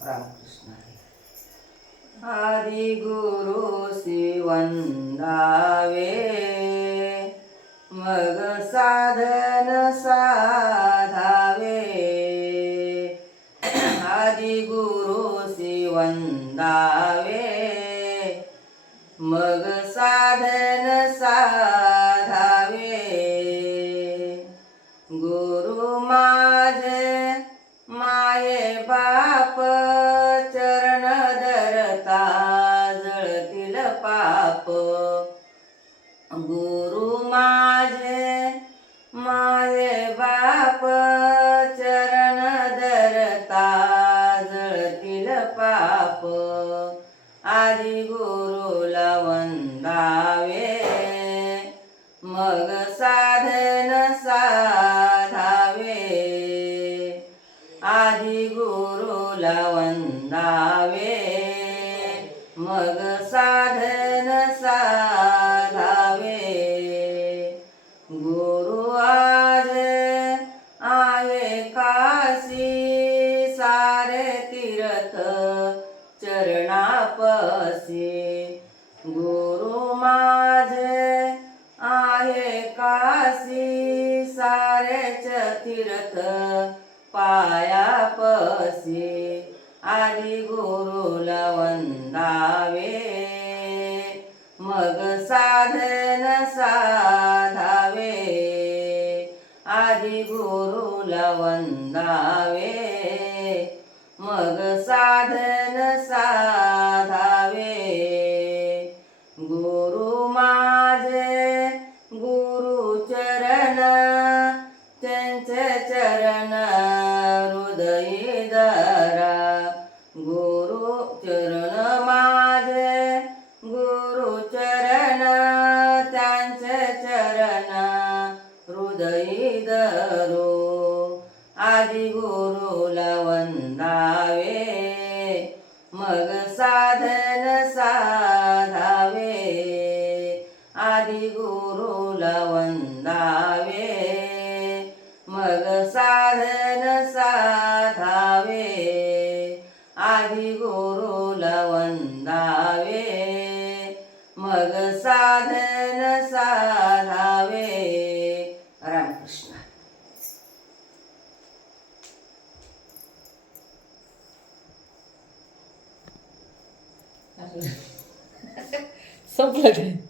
रामकृष्ण आदि गुरुसी वंदावे मग साधन साधावे आदि गुरुसी वंदावे मग साधन साधावे गुरु माझे माये बाप चरण धरता जळतील पाप गुरु माझे माये बाप चरण धरता जळतील पाप आदि गुरुला वंदावे मग साधन साधावे आदि गुरुला वंदावे मग साधन साधावे गुरु आज आहे काशी सारे तीर्थ चरणापसी गुरु माझे आहे काशी सारेच तीर्थ पायापसी आदि गुरुला वंदावे मग साधन साधावे आदि गुरुला वंदावे मग साधन साधावे गुरु माझे गुरु चरण त्यांचे चरण हृदयी धरा गुरु चरण माझे गुरु चरण त्यांचे चरण हृदयी धरो आदि गुरुला वंदावे मग साधन साधावे आदि गुरुला वंदावे मग साधन साधावे आदि गुरुला वंदावे मग साधन साधावे रामकृष्ण संपलं काय